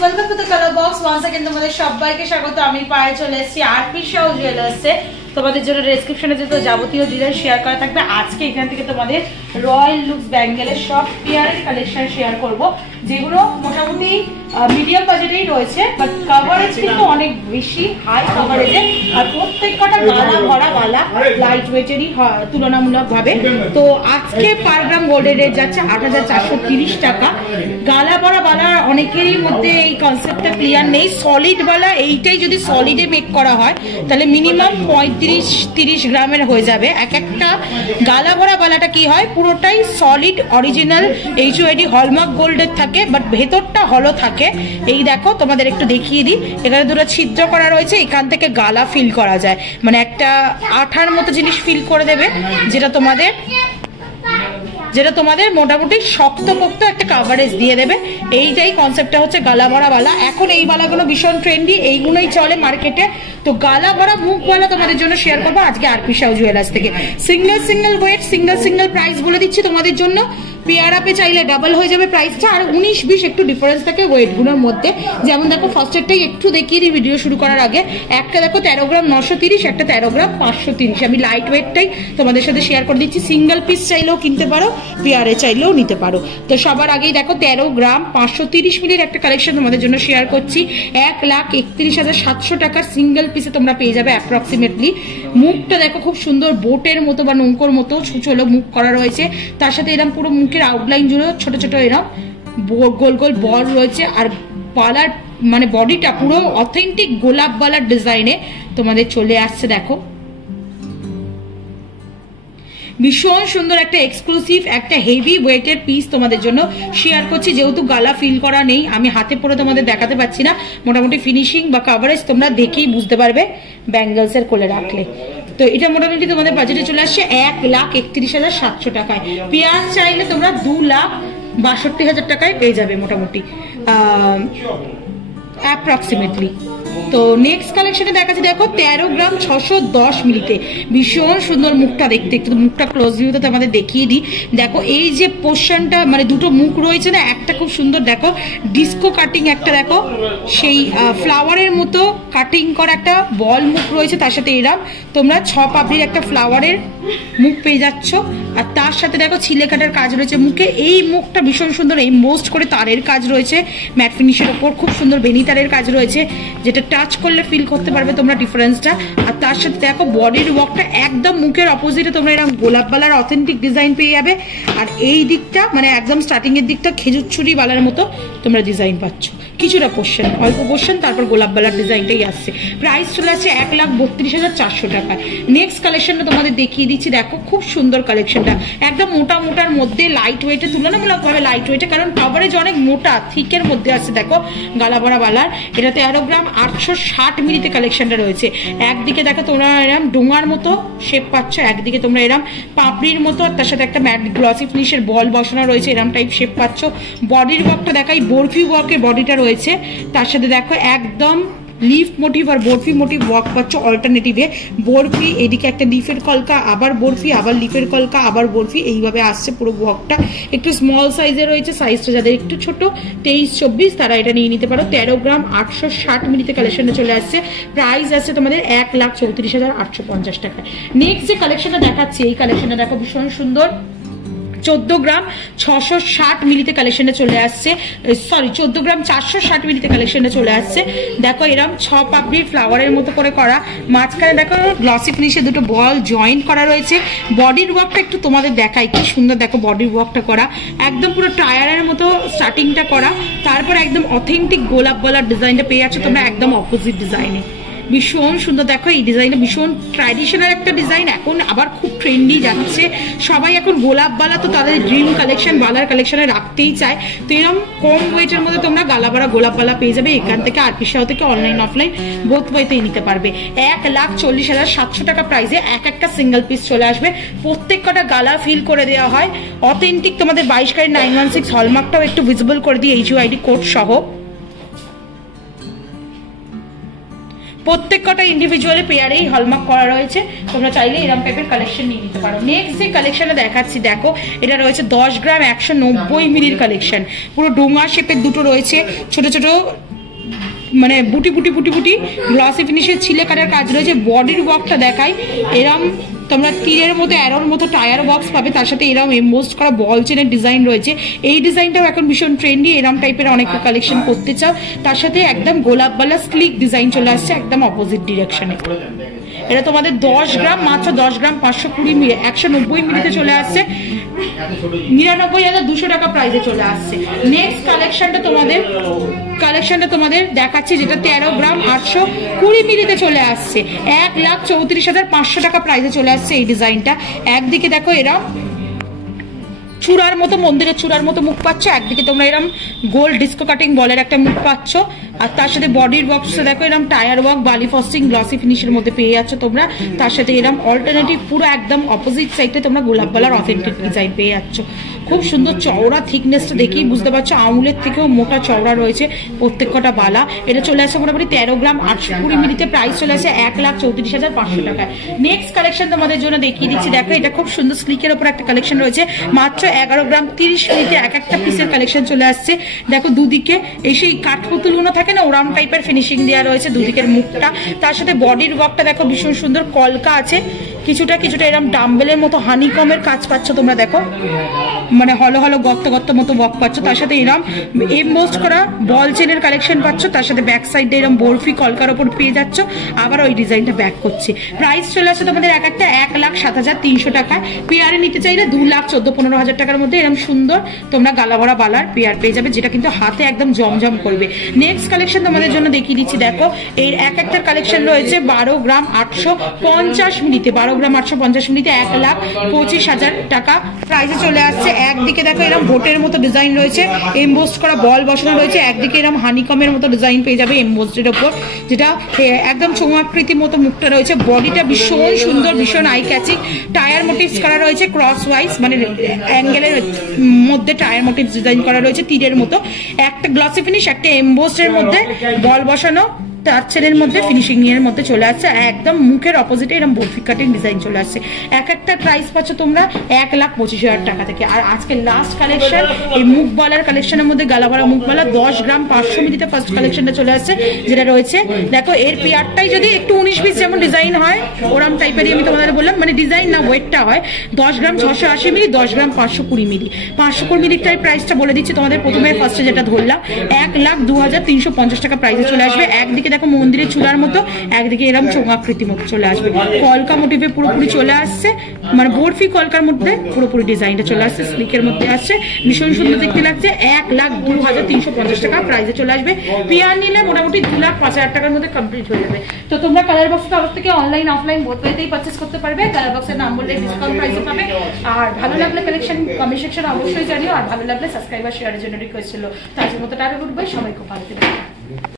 Welcome to the Colour Box. Once again তোমাদের সবাইকে স্বাগত। আমি পায়ে চলে এসেছি আরপি শাহ জুয়েলার্সে। তোমাদের জন্য ডেসক্রিপশনে যত যাবতীয় ডিজাইন শেয়ার করা থাকবে। আজকে এখান থেকে তোমাদের রয়্যাল লুকস ব্যাঙ্গেলের সব পেয়ারের কালেকশন শেয়ার করব, যেগুলো মোটামুটি মিডিয়াম বাজেটেই রয়েছে, বাট কভারেজ কিন্তু অনেক বেশি হাই কভারেজে, আর প্রত্যেকটা গালা ভরা বালা লাইট ওয়েটেরই তুলনামূলকভাবে। তো আজকে পার গ্রাম গোল্ডের রেট যাচ্ছে ৮৪৩০ টাকা। গালা ভরা বালা অনেকেরই মধ্যে এই কনসেপ্টটা ক্লিয়ার নেই। সলিড বালা এইটাই যদি সলিডে মেক করা হয় তাহলে মিনিমাম ৩৫-৩০ গ্রামের হয়ে যাবে। এক একটা গালা ভরা বালাটা কি হয়, পুরোটাই সলিড অরিজিনাল HOID হলমার্ক গোল্ডের থাকে, বাট ভেতরটা হলো থাকে। এই দেখো তোমাদের একটু দেখিয়ে দিই, এখানে দুটো ছিদ্র করা রয়েছে, এখান থেকে গালা ফিল করা যায়, মানে একটা আঠার মতো জিনিস ফিল করে দেবে, যেটা তোমাদের মোটামুটি শক্তপোক্ত একটা কাভারেজ দিয়ে দেবে। এইটাই কনসেপ্টটা হচ্ছে গালা ভরা বালা। এখন এই বালাগুলো ভীষণ ট্রেন্ডি, এইগুলোই চলে মার্কেটে। তো গালা ভরা মুখ বালা তোমাদের জন্য শেয়ার করবো আজকে আরপি শাহ জুয়েলার্স থেকে। সিঙ্গেল ওয়েট, সিঙ্গেল প্রাইস বলে দিচ্ছি তোমাদের জন্য। পেয়ার আপে চাইলে ডাবল হয়ে যাবে প্রাইসটা, আর 19-20 একটু ডিফারেন্স থাকে ওয়েটগুলোর মধ্যে। যেমন দেখো ফার্স্টেরটাই একটু দেখিয়ে দিই ভিডিও শুরু করার আগে। একটা দেখো 13 গ্রাম 930, একটা 13 গ্রাম 530। আমি লাইট ওয়েটটাই তোমাদের সাথে শেয়ার করে দিচ্ছি। সিঙ্গেল পিস চাইলেও কিনতে পারো, পেয়ারে চাইলেও নিতে পারো। তো সবার আগেই দেখো 13 গ্রাম 530 মিলির একটা কালেকশন তোমাদের জন্য শেয়ার করছি। 1,31,700 টাকার সিঙ্গেল পিসে তোমরা পেয়ে যাবে অ্যাপ্রক্সিমেটলি। মুখটা দেখো খুব সুন্দর বোটের মতো বা নৌকোর মতো ছুচলো মুখ করা রয়েছে। তার সাথে এরকম পুরো মুখের আউটলাইন জুড়ে ছোট ছোট এরকম গোল গোল বল রয়েছে, আর বালার মানে বডিটা পুরো অথেন্টিক গোলাপ বালার ডিজাইনে তোমাদের চলে আসছে। দেখো ভীষণ সুন্দর একটা এক্সক্লুসিভ একটা হেভি ওয়েটের পিস তোমাদের জন্য শেয়ার করছি। যেহেতু গালা ফিল করা নেই, আমি হাতে পরে তোমাদের দেখাতে পাচ্ছি না, মোটামুটি ফিনিশিং বা কভারেজ তোমরা দেখেই বুঝতে পারবে ব্যাঙ্গেলসের কোলে রাখলে। তো এটা মোটামুটি তোমাদের বাজেটে চলে আসছে 1,31,700 টাকায়। পেয়ার চাইলে তোমরা 2,62,000 টাকায় পেয়ে যাবে মোটামুটি অ্যাপ্রক্সিমেটলি। তো নেক্সট কালেকশনে দেখাচ্ছি দেখো 13 গ্রাম 610 মিলিতে। ভীষণ সুন্দর মুখটা দেখতে, একটু মুখটা ক্লোজ ভিউতে আমাদের দেখিয়ে দিই। দেখো এই যে পোর্শনটা, মানে দুটো মুখ রয়েছে না, একটা খুব সুন্দর দেখো ডিস্কো কাটিং, একটা দেখো সেই ফ্লাওয়ারের মতো কাটিং করা একটা বল মুখ রয়েছে, তার সাথে এরম তোমরা 6 পাপড়ির একটা ফ্লাওয়ারের মুখ পেয়ে যাচ্ছ। আর তার সাথে দেখো ছিলে কাটার কাজ রয়েছে মুখে। এই মুখটা ভীষণ সুন্দর, এই মোস্ট করে তারের কাজ রয়েছে ম্যাট ফিনিশের ওপর, খুব সুন্দর বেনি তারের কাজ রয়েছে, যেটা টাচ করলে ফিল করতে পারবে তোমরা ডিফারেন্সটা। আর তার সাথে দেখো বডির ওয়ার্কটা একদম মুখের অপোজিটে তোমরা এরকম গোলাপ বালার অথেন্টিক ডিজাইন পেয়ে যাবে। আর এই দিকটা মানে একদম স্টার্টিং এর দিকটা খেজুর ছুরি বালার মতো তোমরা ডিজাইন পাচ্ছ, কিছুটা পোর্শন, অল্প পোর্শন, তারপর গোলাপ বালার ডিজাইনটাই আসছে। প্রাইস চলে আসছে 1,32,400 টাকায়। নেক্সট কালেকশনটা তোমাদের দেখিয়ে দিচ্ছি। দেখো খুব সুন্দর কালেকশনটা, একদম মোটার মধ্যে লাইট ওয়েটে, তুলনামূলকভাবে লাইট ওয়েটে, কারণ কভারেজ অনেক মোটা থিকের মধ্যে আছে। দেখো গালা ভরা বালার, এটা 13 গ্রাম 860 মিলিতে কালেকশনটা রয়েছে। একদিকে দেখো তোমরা এরম ডোঙার মতো শেপ পাচ্ছ, একদিকে তোমরা এরম পাপড়ির মতো, আর তার সাথে একটা ম্যাট গ্লসি ফিনিশের বল বসানো রয়েছে, এরম টাইপ শেপ পাচ্ছ। বডির ওয়ার্কটা দেখাই, বরফি ওয়ার্কের বডিটা রয়েছে, তার সাথে দেখো একদম লিফ মোটিভ আর বরফি মোটিভ ওয়ার্ক পাচ্ছ অল্টারনেটিভে। বরফি, এদিকে একটা লিফের কলকা, আবার বরফি, আবার লিফের কলকা, আবার বরফি, এইভাবে আসছে পুরো ওয়ার্কটা। একটু স্মল সাইজে রয়েছে, সাইজটা যাদের একটু ছোট 23-24 তারা এটা নিয়ে নিতে পারো। 13 গ্রাম 860 মিলিতে কালেকশনটা চলে আসছে। প্রাইস আছে তোমাদের 1,34,850 টাকা। নেক্সট যে কালেকশনটা দেখাচ্ছি, এই কালেকশনটা দেখো ভীষণ সুন্দর। 14 গ্রাম 660 মিলিতে কালেকশনটা চলে আসছে, 14 গ্রাম 460 মিলিতে কালেকশনটা চলে আসছে। দেখো এরকম 6 পাপড়ির ফ্লাওয়ারের মতো করে করা, মাঝখানে দেখো গ্লসি ফিনিশে দুটো বল জয়েন্ট করা রয়েছে। বডির ওয়ার্কটা একটু তোমাদের দেখাই, কি সুন্দর দেখো বডির ওয়ার্কটা করা, একদম পুরো টায়ারের মতো স্টার্টিংটা করা, তারপর একদম অথেন্টিক গোলাপ বলার ডিজাইনটা পেয়ে যাচ্ছ তোমরা একদম অপোজিট ডিজাইনে। ভীষণ সুন্দর দেখো এই ডিজাইনটা, ভীষণ ট্র্যাডিশনাল একটা ডিজাইন, এখন আবার খুব ট্রেন্ডি যাচ্ছে। সবাই এখন গোলাপ বালা তো তাদের ড্রিম কালেকশন, বালার কালেকশনে রাখতেই চায়। তো এরকম কম ওয়েটের মধ্যে তোমরা গালা বালা গোলাপ বালা পেয়ে যাবে এখান থেকে। আরপি শাহ থেকে অনলাইন অফলাইন বোথ ওয়েতেই নিতে পারবে। 1,40,700 টাকা প্রাইসে একটা সিঙ্গেল পিস চলে আসবে। প্রত্যেক কটা গালা ফিল করে দেওয়া হয় অথেন্টিক তোমাদের 22 ক্যারেট 916 হলমার্কটাও একটু ভিজিবল করে দিই HOID কোড সহ। প্রত্যেক কটা ইন্ডিভিজুয়ালি পেয়ারেই হলমার্ক করা রয়েছে, তোমরা চাইলে এরকম টাইপের কালেকশন নিয়ে নিতে পারো। নেক্সট যে কালেকশনটা দেখাচ্ছি দেখো, এটা রয়েছে 10 গ্রাম 190 মিলির কালেকশন। পুরো ডোঙা শেপের দুটো রয়েছে, ছোট ছোট মানে বুটি বুটি বুটি বুটি গ্লসি ফিনিশের ছিলে কাটার কাজ রয়েছে। বডির ওয়ার্কটা দেখাই, এরম তোমরা তীরের মতো অ্যারোর মতো টায়ার বক্স পাবে, তার সাথে এরম এমবোস্ট করা বল চেনের ডিজাইন রয়েছে। এই ডিজাইনটাও এখন ভীষণ ট্রেন্ডি, এরম টাইপের অনেক কালেকশন করতে চাও। তার সাথে একদম গোলাপবালা স্লিক ডিজাইন চলে আসছে একদম অপোজিট ডিরেকশনে। এটা তোমাদের 10 গ্রাম, মাত্র 10 গ্রাম 520 মিলি 190 মিলিতে চলে আসছে, 99,200 টাকা প্রাইসে চলে আসছে। নেক্সট কালেকশনটা তোমাদের দেখাচ্ছি, যেটা 13 গ্রাম 820 মিলিতে চলে আসছে, 1,34,500 টাকা প্রাইসে চলে আসছে এই ডিজাইনটা। একদিকে দেখো এরম চূড়ার মতো, মন্দিরের চূড়ার মতো মুখ পাচ্ছ, একদিকে তোমরা এরম গোল ডিস্কো কাটিং বলের একটা মুখ পাচ্ছ, আর তার সাথে বডির বক্সে দেখো এরম টায়ার ওয়ার্ক বালি ফস্টিং গ্লসি ফিনিশের মধ্যে পেয়ে যাচ্ছ তোমরা। তার সাথে এরম অল্টারনেটিভ পুরো একদম অপোজিট সাইডে তোমরা গোলাপবালার অথেন্টিক ডিজাইন পেয়ে যাচ্ছ। খুব সুন্দর চওড়া, থিকনেসটা দেখেই বুঝতে পারছো আঙুলের থেকেও মোটা চওড়া রয়েছে প্রত্যেক কটা বালা। এটা চলে আসছে মোটামুটি 13 গ্রাম 820 মিলিতে, প্রাইস চলে আসে 1,34,500 টাকায়। নেক্সট কালেকশন তোমাদের জন্য দেখিয়ে দিচ্ছি, দেখো এটা খুব সুন্দর স্লিকের ওপর একটা কালেকশন রয়েছে, মাত্র 11 গ্রাম 30 মিলিতে এক একটা পিসের কালেকশন চলে আসছে। দেখো দুদিকে এই সেই কাঠপুতুলগুলো থাকে না, ওরাম টাইপের ফিনিশিং দেওয়া রয়েছে দুদিকের মুখটা। তার সাথে বডির ওয়ার্কটা দেখো ভীষণ সুন্দর, কলকা আছে কিছুটা কিছুটা, এরকম ডাম্বেলের মতো হানিকমের কাজ পাচ্ছ তোমরা, দেখো মানে হলো হলো গর্ত গর্ত মতো ওয়ার্ক পাচ্ছ। তার সাথে এরম এমবোস্ট করা বল চেনের কালেকশন পাচ্ছ, তার সাথে ব্যাক সাইডে এরম বরফি কলকার ওপর পেয়ে যাচ্ছ, আবার ওই ডিজাইনটা ব্যাক করছে। প্রাইস চলে আসছে তোমাদের এক একটা 1,07,300 টাকায়। পেয়ারে নিতে চাইলে 2,14,15,000 টাকার মধ্যে এরকম সুন্দর তোমরা গালা ভরা বালার পেয়ার পেয়ে যাবে, যেটা কিন্তু হাতে একদম জমজম করবে। নেক্সট কালেকশন তোমাদের জন্য দেখিয়ে দিচ্ছি, দেখো এর এক একটার কালেকশন রয়েছে 12 গ্রাম 850 মিলিতে, 12 গ্রাম 850 মিলিতে 1,25,000 টাকা প্রাইসে চলে আসছে। একদিকে দেখো এরকম ভোটের মতো ডিজাইন রয়েছে, এমবোস্ট করা বল বসানো রয়েছে, একদিকে এরকম হানিকমের মতো ডিজাইন পেয়ে যাবে এমবোস্টের ওপর, যেটা একদম চৌমাকৃতির মতো মুখটা রয়েছে। বডিটা ভীষণ সুন্দর, ভীষণ আই ক্যাচিং, টায়ার মোটিভস করা রয়েছে ক্রস ওয়াইজ, মানে অ্যাঙ্গেলের মধ্যে টায়ার মোটিভস ডিজাইন করা রয়েছে তীরের মতো, একটা গ্লসি ফিনিশ, একটা এমবোস্টের মধ্যে বল বসানো, টাচের মধ্যে ফিনিশিং এর মধ্যে চলে আসছে, একদম মুখের অপোজিটে এরকম বরফি কাটিং ডিজাইন চলে আসছে। এক একটা প্রাইস পাচ্ছ তোমরা 1,25,000 টাকা থেকে। আর আজকে লাস্ট কালেকশন এই মুখবালার কালেকশনের মধ্যে গালাবালা মুখবালা 10 গ্রাম 500 মিলিতে ফার্স্ট কালেকশনটা চলে আসছে, যেটা রয়েছে দেখো এর পেয়ারটাই যদি একটু 19-20 যেমন ডিজাইন হয় ওরম টাইপেরই আমি তোমাদের বললাম, মানে ডিজাইন না ওয়েটটা হয় 10 গ্রাম 680 মিলি, 10 গ্রাম 520 মিলি। 520 মিলিটার প্রাইসটা বলে দিচ্ছি তোমাদের, প্রথমে ফার্স্টে যেটা ধরলাম 1,02,350 টাকা প্রাইসে চলে আসবে। একদিকে দেখো মন্দিরের চূড়ার মতো, একদিকে এরকম চৌমাকৃতি মতো চলে আসবে, কলকা মোটিভে পুরোপুরি চলে আসছে, মানে বরফি কলকার মধ্যে পুরোপুরি ডিজাইনটা চলে আসছে, স্লিকের মধ্যে আসছে, ভীষণ সুন্দর দেখতে লাগছে। 1,02,350 টাকা প্রাইসে চলে আসবে। পেয়ার নিলে মোটামুটি 2,05,000 টাকার মধ্যে কমপ্লিট হয়ে যাবে। তো তোমরা কালার বক্স তরফ থেকে অনলাইন অফলাইন বোথ ওয়েতেই পারচেস করতে পারবে। কালার বক্সের নাম বললে ডিসকাউন্ট প্রাইসে পাবে। আর ভালো লাগলে কালেকশন কমেন্ট সেকশনে অবশ্যই জানিও, আর ভালো লাগলে সাবস্ক্রাইব আর শেয়ারের জন্য রিকোয়েস্ট ছিল। তো আজকের মতো টাটা, গুড বাই, সবাই খুব ভালো থাকবে।